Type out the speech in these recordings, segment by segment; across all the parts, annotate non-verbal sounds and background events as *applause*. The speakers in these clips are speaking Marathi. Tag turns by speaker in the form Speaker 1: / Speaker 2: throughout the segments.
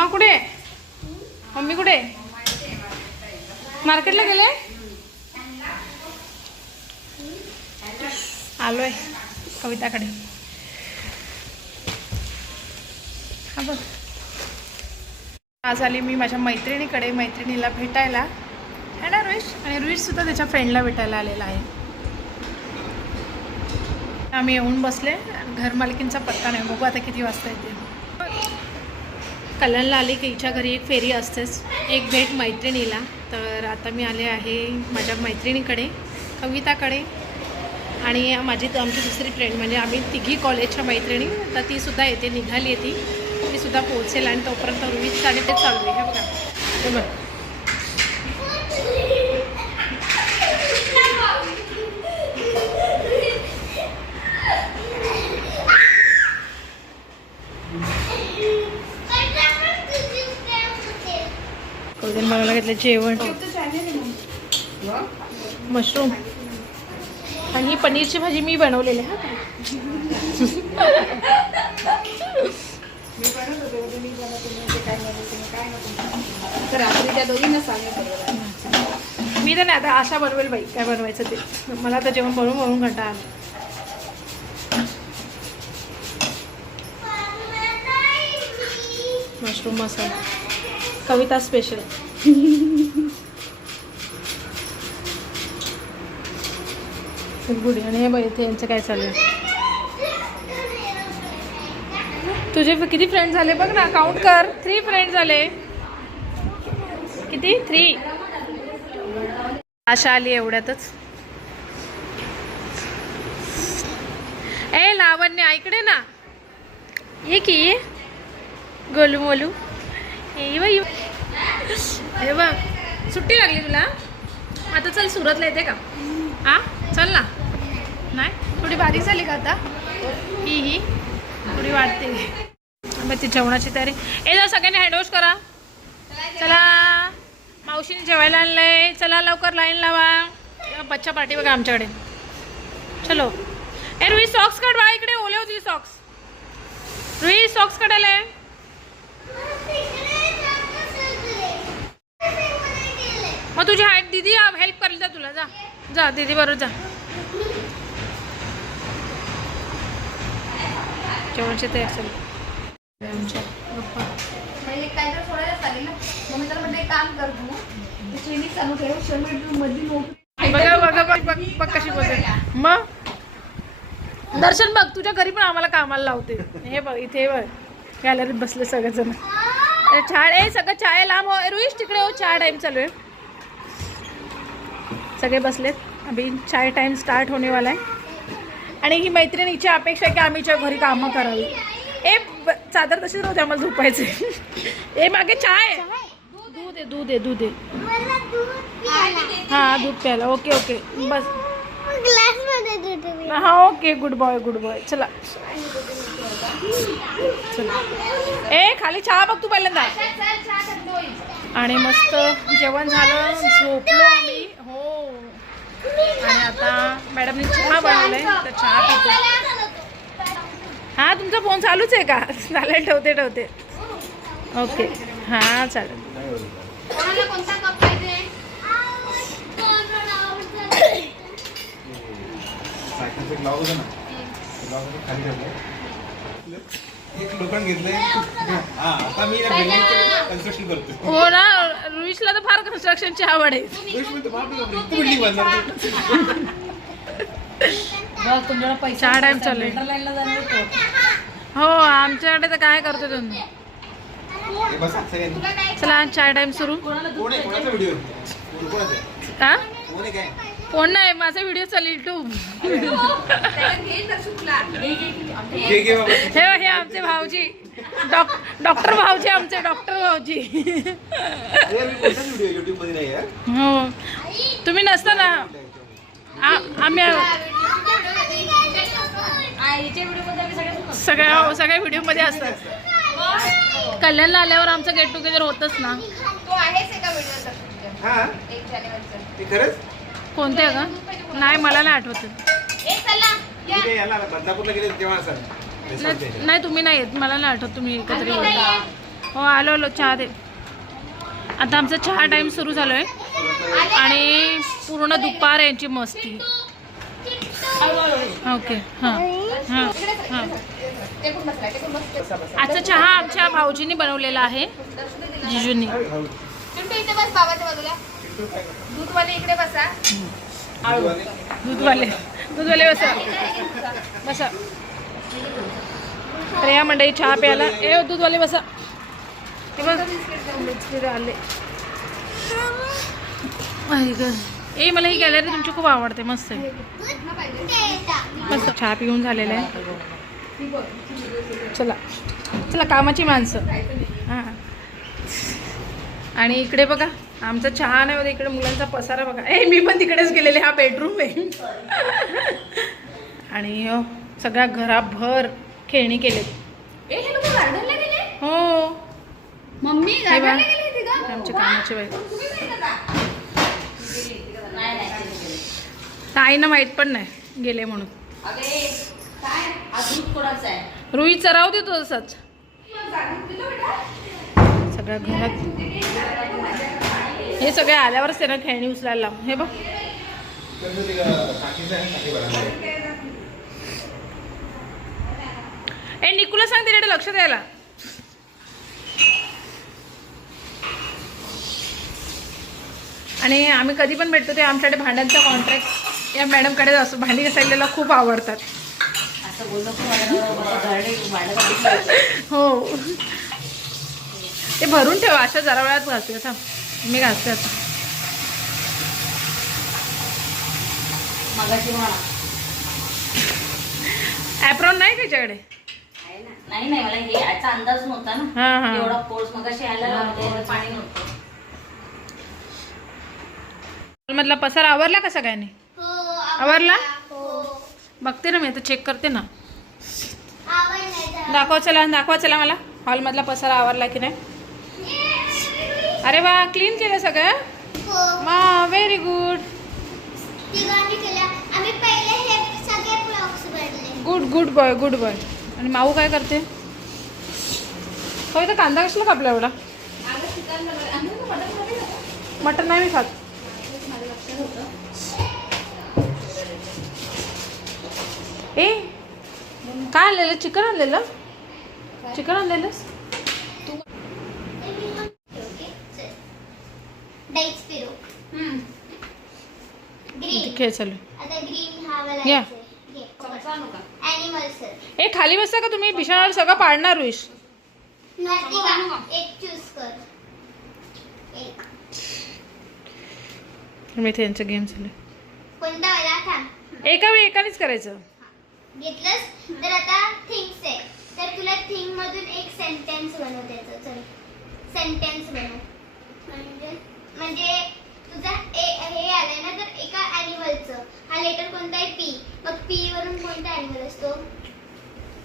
Speaker 1: मम्मा कुठे? मम्मी कुठे? मार्केटला गेले? आलोय कविताकडे. हा बघ. आज आले मी माझ्या मैत्रिणीकडे मैत्रिणीला भेटायला. है ना रोहिश आणि रुईश सुद्धा त्याच्या फ्रेंडला भेटायला आलेला आहे. आम्ही येऊन बसले. घरमालकींचा पत्ता नाही. बघू आता किती वाजता येते. कल्याणला आले की हिच्या घरी एक फेरी असतेच. एक भेट मैत्रिणीला. तर आता मी आले आहे माझ्या मैत्रिणीकडे कविताकडे. आणि माझी तर आमची दुसरी फ्रेंड म्हणजे आम्ही तिघी कॉलेजच्या मैत्रिणी. तर ती सुद्धा येते निघाली आहे ती. ती सुद्धा पोहोचेल आणि तोपर्यंत रोहित आणि ते चालू आहे. हे बघा. घेतलं जेवण. मशरूम. आणि ही पनीरची भाजी मी बनवलेली आहे हा
Speaker 2: दोघींना सांगितलं
Speaker 1: मी तर नाही आता आशा बनवेल बाई काय बनवायचं ते. मला आता जेवण बनवून बनवून घंटा आला. मशरूम मसाला. कविता स्पेशल गुढी आणि हे बाई इथे यांचं काय चालू आहे? तुझे किती फ्रेंड झाले बघ ना? काउंट कर. थ्री फ्रेंड झाले. किती? थ्री आशा आली एवढ्यातच. ए लावण्य इकडे ना. ये की. ये गोलू मोलू. ये बाई हे बघ सुट्टी लागली तुला? आता चल सुरतला येते का? हा? चल ना. नाही? थोडी बारीक झाली का आता? ही ही. थोडी वाढते. मग ती जेवणाची तयारी. ए जा सगळ्यांनी हँडवॉश करा. चला. मावशीने जेवायला आणलंय. चला लवकर लाईन लावा. बच्चा पार्टी बघा आमच्याकडे. चलो. ए रुई सॉक्स काढ बा इकडे ओले होती सॉक्स रुई सॉक्स काढायला मग तुझी हाईट दीदी हेल्प करेल जा तुला. जा. जा दीदी बरोबर जा. जेवणाची तयारी चालू. आमच्या गप्पा.
Speaker 2: काय तर सोडायला चालेल ना. मग मी तर म्हणते एक काम कर तू. ते क्लिनिक चालू ठेव. शर्टमध्ये नोट
Speaker 1: बघा बघा बघ बघ बघ कशी बोलते मग? दर्शन बघ तुझ्या घरी पण आम्हाला कामाला लावते. हे बघ इथे बघ. गॅलरीत बसले सगळेजण. छान ए सगळं चाय लांब हो. रुईश तिकडे हो. चाय टाइम चालू आहे. सगळे बसलेत. अभि चाय टाइम स्टार्ट होणे वाला आहे आणि ही मैत्रिणीची अपेक्षा आहे की आम्ही हिच्या घरी कामं करावी. ए चादर तशीच नव्हती आम्हाला झोपायचे ए मागे चाय. दूध आहे दूध आहे दूध आहे. हां दूध प्यायला. Okay okay. बस. हा okay. Good boy good boy चला. चला. ए खाली चहा बघ तू पहिल्यांदा. आणि मस्त जेवण झालं. झोपलो आम्ही. हो. आणि आता मॅडमने चहा बनवलाय तर चहा पितो हा तुमचा फोन चालूच आहे का? *laughs* चालेल ठेवते ठेवते. ओके. हां चालेल.
Speaker 3: खाली एक लोखंड घेतलंय. हा आता मी कन्स्ट्रक्शन करतोय.
Speaker 1: हो ना रुईशला तर फार कन्स्ट्रक्शनची आवड आहे.
Speaker 3: बिल्डिंग बांधणार
Speaker 1: टाइम चालू आहे. हो आमच्याकडे तर काय करतो तुम्ही?
Speaker 3: हे
Speaker 1: चला चाय टाइम सुरू.
Speaker 3: कोण आहे? कोणाचा व्हिडिओ कोण कोणाचा आहे?
Speaker 1: हा
Speaker 3: कोण
Speaker 1: नाही माझा व्हिडिओ चालेल युट्यूब
Speaker 3: बाबा.
Speaker 1: हे हे आमचे भाऊजी. डॉक डॉक्टर भाऊजी आमचे डॉक्टर भाऊजी. हो. तुम्ही नसता ना. आम्ही सगळ्या सगळ्या व्हिडिओमध्ये असतात. कल्याणला आल्यावर आमचं गेट टुगेदर होतच ना.
Speaker 2: तो आहेच एका व्हिडिओ
Speaker 3: हा?
Speaker 2: एक जानेवारीचा
Speaker 3: ते खरंच?
Speaker 1: कोणते का नाही मला नाही आठवत. नाही नाही, तुम्ही नाही येत. मला नाही आठवत तुम्ही एकत्र. हो आलो आलो चहा दे. आता आमचा चहा टाईम सुरू झालो आहे आणि पूर्ण दुपार यांची मस्ती. ओके हां हां हां. आजचा चहा आमच्या भाऊजींनी बनवलेला आहे. जिजूंनी.
Speaker 2: दूधवाले इकडे बसा.
Speaker 1: दूधवाले. दूधवाले बसा. बसा. तर या मंडळी चहा प्यायला. ए दूधवाले बसा. आले ए मला ही गॅलरी तुमची खूप आवडते. मस्त आहे. मस्त चहा पिऊन झालेला आहे. चला. चला कामाची माणसं. हां. आणि इकडे बघा. आमचा चहा नाही होता इकडे मुलांचा पसारा बघा. ए मी पण तिकडेच गेलेले हा बेडरूम आहे. आणि सगळ्या घराभर खेळणी केले
Speaker 2: हे मम्मी
Speaker 1: आमच्या कामाची बाई. ताईनं माहीत पण नाही गेले म्हणून. रुईचा राहू देतो तसंच. सगळ्या घरात हे सगळे आल्यावरच त्यांना खेळणी उचलायला लाव हे बघ. ए निकुला सांग तिकडे लक्ष द्यायला. आणि आम्ही कधी पण भेटतो ते आमच्याकडे भांड्यांचा कॉन्ट्रॅक्ट या मॅडमकडे असतो भांडी घासायला खूप आवडतात. हो. ते भरून ठेवा अशा जरा वेळात घालते आता मी घासते आता.
Speaker 4: मगाशी म्हणा.
Speaker 1: ॲप्रॉन नाही त्याच्याकडे
Speaker 4: नाही नाही मला हे याचा अंदाज नव्हता ना.
Speaker 1: हां हां.
Speaker 4: एवढा कोर्स मगाशी आला पाणी नव्हतं.
Speaker 1: मधला पसार आवरला का सगळ्यांनी? आवरला? बघते ना मी आता चेक करते ना. दाखवा चला दाखवा चला मला. हॉलमधला पसारा आवरला की नाही? अरे वा क्लीन केलं सगळं? वा very good good good boy good boy आणि माऊ काय करते? हो इथं कांदा कशाला कापला एवढा? मटन नाही मी खात. ए काय आणलेलं? चिकन आणलेलं? चिकन आणलेलंस?
Speaker 5: फिरू ग्रीन
Speaker 1: खेळ चालू.
Speaker 5: आता ग्रीन हा वाला
Speaker 1: घ्या.
Speaker 5: ॲनिमल सर
Speaker 1: ए खाली बसता का तुम्ही? बिछाणावर सगळं पाडणार रुईश.
Speaker 5: नर्तिका एक चूज कर. एक.
Speaker 1: मी इथे यांचं गेम चालू आहे.
Speaker 5: कोणता वाला? थांब.
Speaker 1: एका वेळी एकानेच करायचं.
Speaker 5: घेतलंस? तर आता थिंग्स आहे. तर तुला थिंग मधून एक सेंटेन्स बनव द्यायचं चल. सेंटेन्स बनव. म्हणजे? म्हणजे तुझा ए हे आलंय ना तर एका ॲनिमलचं हा लेटर कोणता आहे? पी मग पी वरून कोणता ॲनिमल असतो?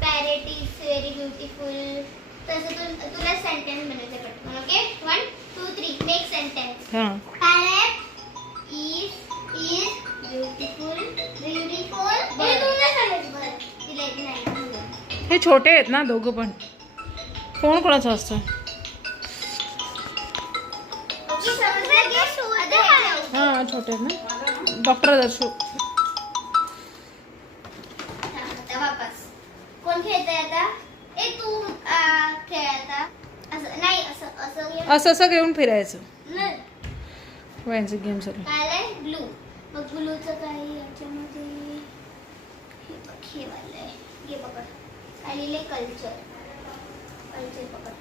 Speaker 5: पॅरेट इज व्हेरी ब्युटिफुल तसं तू तुला सेंटेन्स बनायचं पटकन okay one two three make sentence Parrot is is beautiful beautiful हे तुला सांगायचं. बरं तिला येत नाही.
Speaker 1: हे छोटे आहेत ना दोघं पण. कोण कोणाचं असतं?
Speaker 5: हे.
Speaker 1: हां छोटे ना. डॉक्टर दर्शू.
Speaker 5: वापस कोण खेळतंय आता? ए तू खेळ आता. असं नाही असं असं.
Speaker 1: असं असं घेऊन फिरायचं.
Speaker 5: नाही.
Speaker 1: यांचं गेम चालू.
Speaker 5: काय आहे ब्लू. मग ब्लूचं काही याच्यामध्ये हे बघ हे वालं आहे. घे पकड आलेले कल्चर कल्चर पकड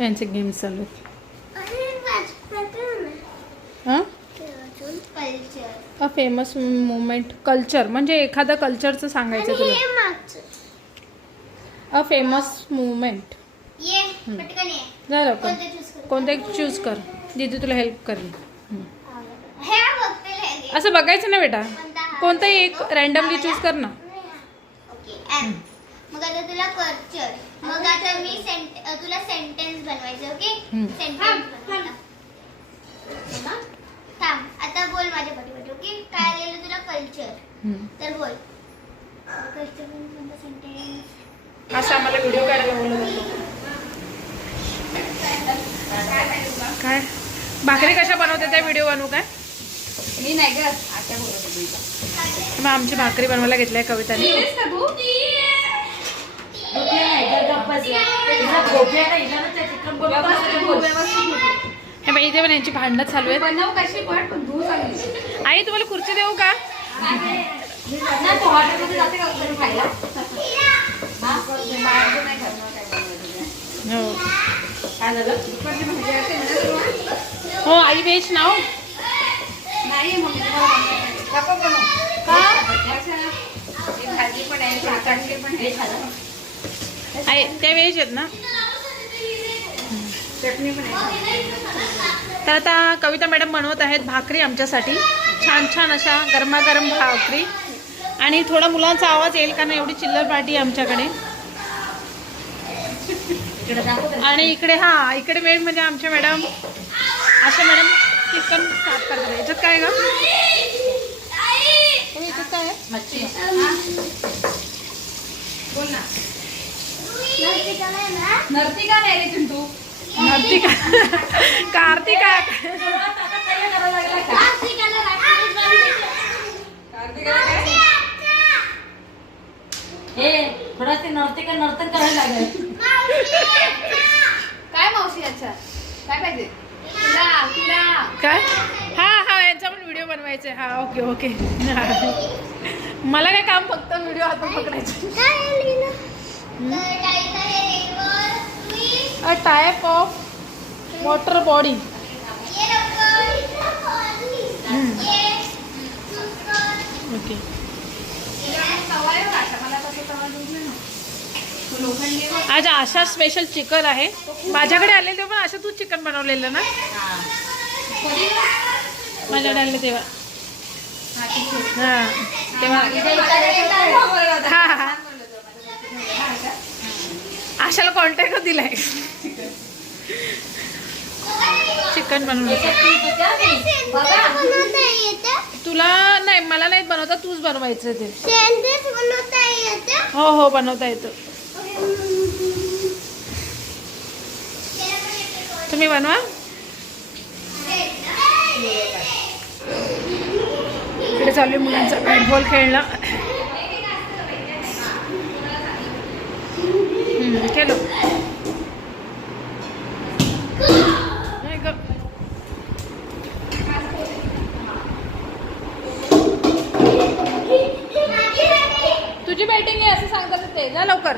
Speaker 1: यांचे गेम्स चालू आहेत हां अ फेमस मुवमेंट कल्चर म्हणजे एखादं कल्चरचं सांगायचं तुला. अ फेमस मुवमेंट झालं पण.
Speaker 5: कोणते चूज कर.
Speaker 1: कोणतं एक चूज कर दीदी तुला हेल्प करेल. असं बघायचं ना बेटा.
Speaker 5: कोणतंही
Speaker 1: कोणताही एक रॅन्डमली चूज कर ना.
Speaker 5: ओके मग आता तुला कल्चर मग आता मी सेंट तुला सेंटेन्स बनवायचं ओके?
Speaker 1: हम्म.
Speaker 5: सेंटेन्स थांब आता बोल माझ्या पाठीपाठी ओके? काय आलेलं तुला कल्चर
Speaker 1: हं.
Speaker 5: तर बोल. कल्चर कोणता सेंटेन्स
Speaker 1: असं आम्हाला व्हिडिओ काढायला बोलत होतो काय? भाकरी कशा बनवते त्या व्हिडिओ बनवू काय?
Speaker 2: मी नाही ग बोलत होती
Speaker 1: मग आमची भाकरी बनवायला घेतली कविताने.
Speaker 2: केलीस का तू?
Speaker 1: हे बाई इथे पण यांची भांडणं चालू आहेत. आई तुम्हाला खुर्ची देऊ का?
Speaker 2: हा?
Speaker 1: हो. आई व्हेज ना हो.
Speaker 2: नाही भाजी पण आहे पण आहे
Speaker 4: हे?
Speaker 1: आई त्या व्हेज आहेत ना?
Speaker 2: आहे.
Speaker 1: तर आता कविता मॅडम बनवत आहेत भाकरी आमच्यासाठी. छान छान अशा गरमागरम भाकरी. आणि थोडा मुलांचा आवाज येईल कारण एवढी चिल्लर पार्टी आहे आमच्याकडे. आणि इकडे हा इकडे मेन म्हणजे आमच्या मॅडम. अशा मॅडम चिकन साफ करतात. याच्यात काय ग? याच्यात काय आहे.
Speaker 2: बोल
Speaker 5: आहे ना.
Speaker 2: नर्तिका नाही रे चिंटू.
Speaker 1: कार्तिका.
Speaker 4: हे थोडा ते नर्तिका नर्तन करायला लागेल.
Speaker 2: काय मावशी अच्छा काय पाहिजे?
Speaker 1: काय? हा हा यांचा पण व्हिडिओ बनवायचा. आहे हा ओके ओके *laughs* मला काय काम फक्त व्हिडिओ हातात पकडायचे. A type of water body. Okay. आज आशा स्पेशल चिकन आहे माझ्याकडे आले तेव्हा पण असं तू चिकन बनवलेलं ना? माझ्याकडे आले तेव्हा
Speaker 2: हा,
Speaker 1: तेव्हा हा आशाला कॉन्टॅक्ट दिलाय. चिकन
Speaker 5: येतं?
Speaker 1: तुला नाही मला नाही बनवता तूच बनवायचं ते? हो हो बनवता येतं. तुम्ही बनवा. इकडे चालू आहे मुलांचं बॅट बॉल खेळणं. केलं तुझी बॅटिंग आहे असं सांगतात ते. जा लवकर.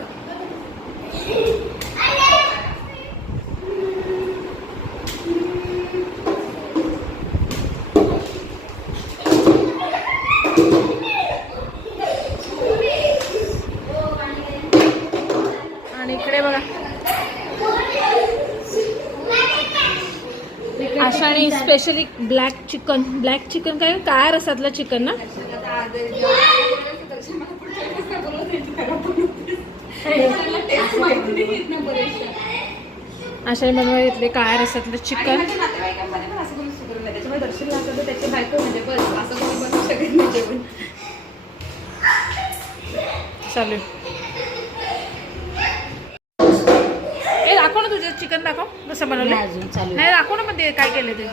Speaker 1: Specially black chicken black chicken काय? काळ्या रसातलं चिकन ना?
Speaker 2: आता
Speaker 1: बनवा घेतले दर्शन रसातलं चिकन चालेल. कसं बनवलं?
Speaker 4: नाही अजून चालू.
Speaker 1: नाही दाखव ना मध्ये काय केलं ते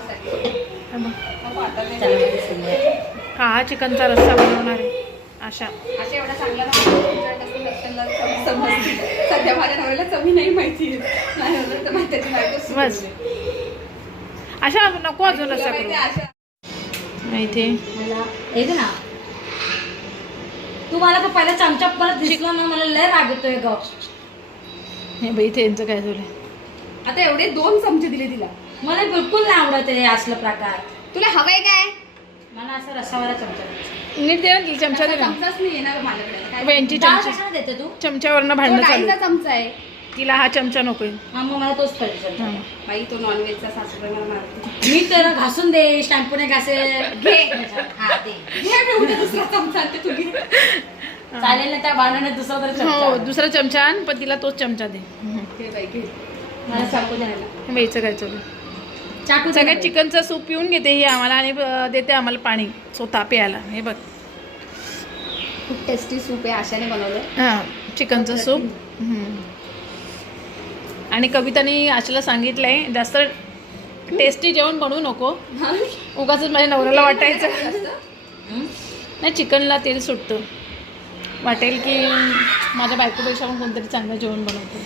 Speaker 1: हा. हा चिकनचा रस्सा बनवणार आहे. आशा.
Speaker 2: अशा एवढा चांगला. सध्या माझ्या नवऱ्याला चवी नाही माहिती.
Speaker 1: बस. आशा नको अजून रस्सा
Speaker 2: माहिती
Speaker 1: करू.
Speaker 2: आहे, अशा
Speaker 1: इथे.
Speaker 4: हे ना. तू मला तो पहिला चमचा परत दिसला ना मला लय राग येतोय ग.
Speaker 1: हे बाई इथे यांचं काय झालंय?
Speaker 2: आता एवढे दोन चमचे दिले तिला.
Speaker 4: मला बिलकुल नाही आवडत हे असलं प्रकार.
Speaker 2: तुला हवंय काय?
Speaker 4: मला असं रसावाला चमचा द्यायचा.
Speaker 1: नीट दे ना तिला चमचा दे ना
Speaker 2: चमचाच नाही येणार माझ्याकडे. काय
Speaker 1: बाई, यांची
Speaker 4: डाळ
Speaker 1: चमचा
Speaker 4: कशाला देते तू?
Speaker 1: चमच्यावरनं
Speaker 2: तो
Speaker 1: भांडणं चालू.
Speaker 2: डाळीचा
Speaker 1: आहे.
Speaker 2: चमचा आहे.
Speaker 1: तिला हा चमचा नकोय
Speaker 4: हा मग मला तोच पाहिजे चमचा.
Speaker 1: हा.
Speaker 2: बाई तो नॉनव्हेजचा सासूबाई मला मारते.
Speaker 4: मी तर घासून दे शॅम्पूने घासे
Speaker 2: घे.
Speaker 4: हा दे.
Speaker 2: घे मी उद्या दुसरा चमचा आणते तुझी.
Speaker 4: चालेल ना त्या बाणाने दुसरा तरी
Speaker 1: हो
Speaker 4: चमचा
Speaker 1: दुसरा चमचा आण पण तिला तोच चमचा दे.
Speaker 2: घे बाई घे.
Speaker 1: बाईचं काय चालू? आहे?
Speaker 4: चाकू
Speaker 1: सगळ्यात
Speaker 4: ना.
Speaker 1: चिकनचं सूप पिऊन घेते ही आम्हाला आणि देते आम्हाला पाणी स्वतः प्यायला. हे बघ.
Speaker 2: खूप टेस्टी सूप आहे आशाने बनवलं
Speaker 1: हां चिकनचं सूप. आणि कविताने आशाला सांगितलंय जास्त टेस्टी जेवण बनवू नको. उगाच माझ्या नवऱ्याला *laughs* वाटायचं. नाही चिकनला तेल सुटतं. वाटेल की माझ्या बायकोपेक्षा पण कोणतरी चांगलं जेवण बनवतं.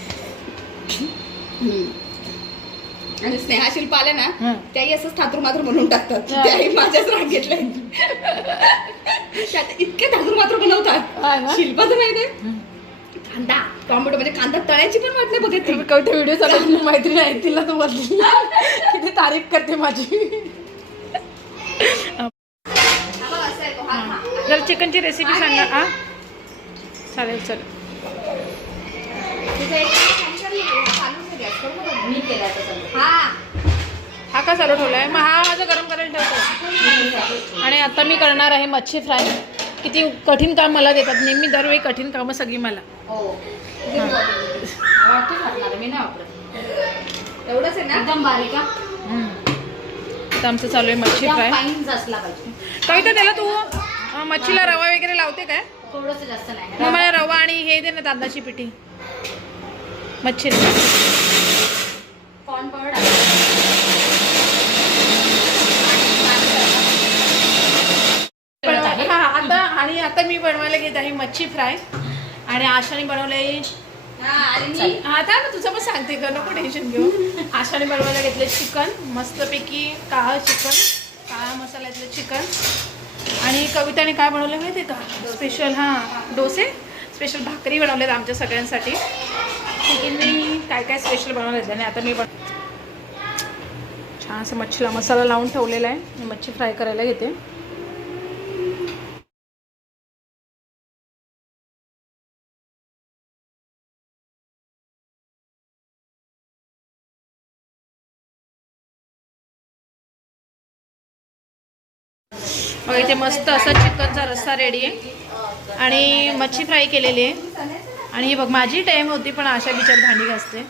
Speaker 2: आणि स्नेहाशील पाले ना
Speaker 1: हं.
Speaker 2: त्याही असंच थातूर मात्र बनवून टाकतात. त्याही माझ्याच राग घेतलाय. त्यात इतके थातूर मात्र
Speaker 1: हा
Speaker 2: बनवतात
Speaker 1: ना?
Speaker 2: शिल्पाचं माहितीये कांदा. टोमॅटो म्हणजे कांदा तळायची पण वाट नाही बघत ती.
Speaker 1: कविता व्हिडिओ चालू मैत्रीण आहे तिला तो बदली किती तारीफ करते माझी.
Speaker 2: बघ.
Speaker 1: जर चिकनची रेसिपी सांगा. हा. चालेल चालेल
Speaker 2: तुझं एक चालू आहे गॅस, बरोबर आहे?
Speaker 4: मी केला तसं
Speaker 2: हा
Speaker 1: हा का चालू ठेवलाय. मग हा माझं गरम करायला ठेवतो. आणि आता मी करणार आहे मच्छी फ्राय. किती कठीण काम मला देतात. नेहमी दरवेळी कठीण कामं सगळी मला.
Speaker 4: हो.
Speaker 2: एवढंच आहे ना?
Speaker 4: एकदम बारीक.
Speaker 1: हम्म. आता आमचं चालू आहे मच्छी फ्राय. कविता त्याला तू मच्छीला रवा वगैरे लावते काय?
Speaker 4: थोडंसं जास्त नाही.
Speaker 1: मग मला रवा आणि हे दे ना तांदळाची पिठी. मच्छी
Speaker 4: कॉर्न पावडर टाकायचं.
Speaker 1: हा आता आणि आता मी बनवायला घेत आहे मच्छी फ्राय. आणि आशाने बनवलंय
Speaker 2: हा,
Speaker 1: आता ना तुझं पण सांगते का नको टेन्शन घेऊ. आशाने बनवायला घेतलं चिकन मस्तपैकी काळं चिकन काळा मसाल्यातलं चिकन आणि कविताने काय बनवलं माहिती का? स्पेशल हां डोसे. स्पेशल भाकरी बनवल्यात आमच्या सगळ्यांसाठी. मी काय काय स्पेशल बनवलं आणि आता मी बन छान असं मच्छीला मसाला लावून ठेवलेला आहे. मी मच्छी फ्राय करायला घेते. बघा इथे मस्त असा चिकनचा रस्सा रेडी आहे. आणि मच्छी फ्राय केलेली आहे. आणि हे बघ माझी टाईम होती पण अशा बिचार भांडी घासते.